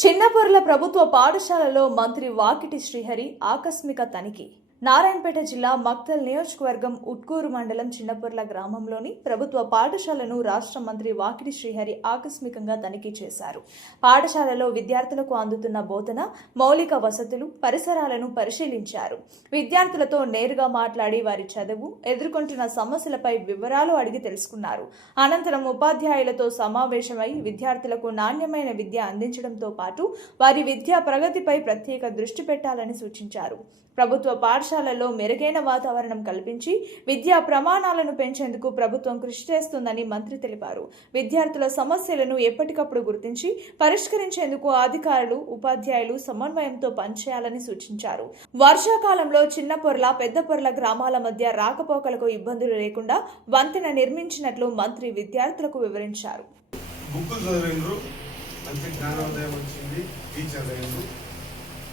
చిన్నపొర్ల ప్రభుత్వ పాఠశాలలో మంత్రి వాకిటి శ్రీహరి ఆకస్మిక తనిఖీ. నారాయణపేట జిల్లా మక్తల్ నియోజకవర్గం ఉట్కూరు మండలం చిన్నపొర్ల గ్రామంలోని ప్రభుత్వ పాఠశాలను రాష్ట్ర మంత్రి వాకిటి శ్రీహరి ఆకస్మికంగా తనిఖీ చేశారు. పాఠశాలలో విద్యార్థులకు అందుతున్న బోధన, మౌలిక వసతులు, పరిసరాలను పరిశీలించారు. విద్యార్థులతో నేరుగా మాట్లాడి వారి చదువు, ఎదుర్కొంటున్న సమస్యలపై వివరాలు అడిగి తెలుసుకున్నారు. అనంతరం ఉపాధ్యాయులతో సమావేశమై విద్యార్థులకు నాణ్యమైన విద్య అందించడంతో పాటు వారి విద్యా ప్రగతిపై ప్రత్యేక దృష్టి పెట్టాలని సూచించారు. ప్రభుత్వ పాఠశాలల్లో మెరుగైన వాతావరణం కల్పించి విద్యా ప్రమాణాలను పెంచేందుకు ప్రభుత్వం కృషి చేస్తుందని మంత్రి తెలిపారు. విద్యార్థుల సమస్యలను ఎప్పటికప్పుడు గుర్తించి పరిష్కరించేందుకు అధికారులు, ఉపాధ్యాయులు సమన్వయంతో పనిచేయాలని సూచించారు. వర్షాకాలంలో చిన్నపొర్ల, పెద్దపొర్ల గ్రామాల మధ్య రాకపోకలకు ఇబ్బందులు లేకుండా వంతెన నిర్మించినట్లు మంత్రి విద్యార్థులకు వివరించారు.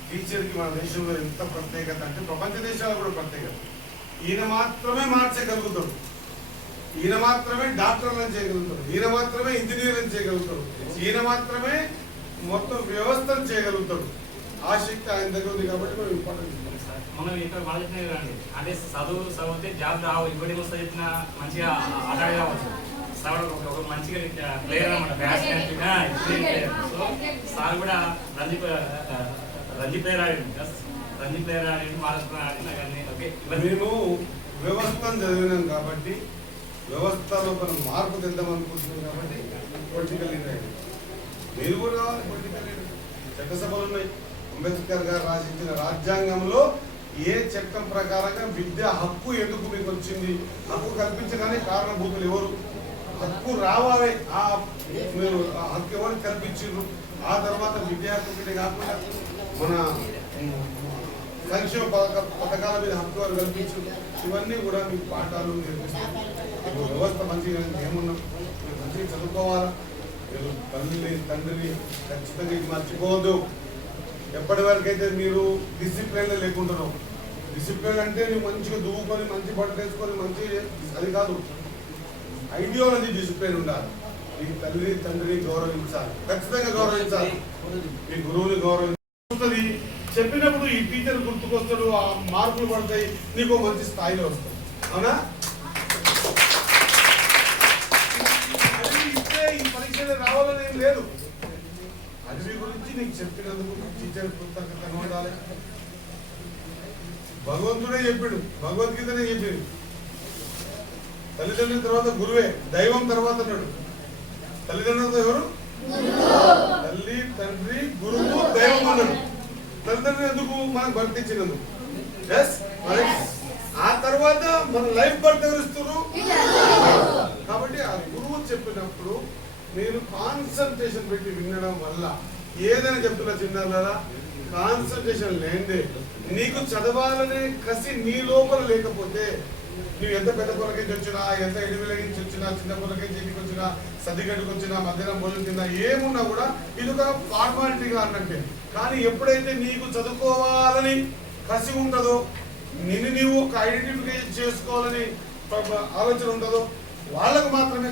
టీచర్కి మన దేశంలో ఎంత ప్రత్యేకత అంటే ప్రపంచ దేశాలు కూడా ప్రత్యేకత. ఈయన మాత్రమే మార్చగలుగుతాడు, ఈయన మాత్రమే డాక్టర్లను చేయగలుగుతాడు, ఈయన మాత్రమే ఇంజనీర్లను చేయగలుగుతాడు, ఈయన మాత్రమే మొత్తం వ్యవస్థను చేయగలుగుతాడు. ఆ శక్తి ఆయన దగ్గర ఉంది కాబట్టి మనం ఇంపార్టెంట్. మనం ఇక్కడ వాళ్ళకి అంటే చదివితే జాబ్ రావు, ఇప్పటికి వస్తే చెప్పిన మంచిగా ఆట కావచ్చు, ఒక మంచిగా ప్లేయర్ అనమాట, సో సార్ కూడా రంజీ ప్లేయర్ ఆడిండు, మహారాష్ట్ర ఆడినా కానీ మేము వ్యవస్థను చదివినాం కాబట్టి, వ్యవస్థలో మనం మార్పు తెద్దామనుకుంటున్నాం కాబట్టి పొలిటికల్ లీడర్. మీరు కూడా కావాలి పొలిటికల్ లీడర్. చట్టసభలు ఉన్నాయి. అంబేద్కర్ గారు రాసించిన రాజ్యాంగంలో ఏ చట్టం ప్రకారంగా విద్యా హక్కు ఎందుకు మీకు వచ్చింది, హక్కు కల్పించగానే కారణభూతులు ఎవరు, హక్కు రావాలి, మీరు ఆ హక్కు ఎవరు కల్పించారు. ఆ తర్వాత విద్యా హక్కు కాకుండా మన సంక్షేమ పథకాల మీద హక్కు వారు కల్పించు. ఇవన్నీ కూడా మీకు పాఠాలు నేర్పిస్తారు. వ్యవస్థ మంచిగా ఏమున్నా మీరు మంచిగా చదువుకోవాలా. మీరు తల్లిని, తండ్రిని ఖచ్చితంగా ఇది మర్చిపోవద్దు. ఎప్పటి వరకైతే మీరు డిసిప్లిన్ లేకుంటున్నావు, డిసిప్లిన్ అంటే నువ్వు మంచిగా దువ్వుకొని మంచి బట్టలు వేసుకొని మంచి, అది కాదు. ఐడియాలజీ డిసిప్లిన్ ఉండాలి. మీ తల్లిని, తండ్రిని గౌరవించాలి, ఖచ్చితంగా గౌరవించాలి. మీ గురువుని గౌరవించాలి. చెప్పినప్పుడు ఈ టీచర్ గుర్తుకొస్తాడు, ఆ మార్కులు పడతాయి, నీకు మంచి స్థాయిలో వస్తాయి. అవునా? ఇస్తే ఈ పరీక్షలు రావాలని ఏం లేదు. అడవి గురించి నీకు చెప్పినందుకు టీచర్ కృతజ్ఞతగా ఉండాలి. భగవంతుడే చెప్పాడు, భగవద్గీతనే చెప్పాడు, తల్లిదండ్రుల తర్వాత గురువే, దైవం తర్వాత అన్నాడు. తల్లిదండ్రులతో ఎవరు? తల్లి, తండ్రి, గురువు, దైవం అన్నాడు. తల్లిదండ్రులు ఎందుకు? మనకు భర్తించినందుకు. ఆ తర్వాత మన లైఫ్ భర్తరిస్తున్నారు. కాబట్టి ఆ గురువు చెప్పినప్పుడు నేను కాన్సన్ట్రేషన్ పెట్టి వినడం వల్ల, ఏదైనా చెప్తున్నా చిన్నారా, కాన్సన్ట్రేషన్ లేదే నీకు చదవాలనే కసి నీ లోపల లేకపోతే, నువ్వు ఎంత పెద్ద పొలకించి వచ్చినా, ఎంత ఎడివిలగించి వచ్చినా, చిన్న పొలకించి ఇంటికి వచ్చినా, సర్దిగడ్డకు వచ్చినా, మధ్యాహ్నం భోజనం తిన్నా, ఏమున్నా కూడా ఇది ఒక ఫార్మాలిటీగా అన్నట్టే. కానీ ఎప్పుడైతే నీకు చదువుకోవాలని కసి ఉంటుందో, నిన్ను నీవు ఒక ఐడెంటిఫికేషన్ చేసుకోవాలని ఆలోచన ఉంటుందో, వాళ్ళకు మాత్రమే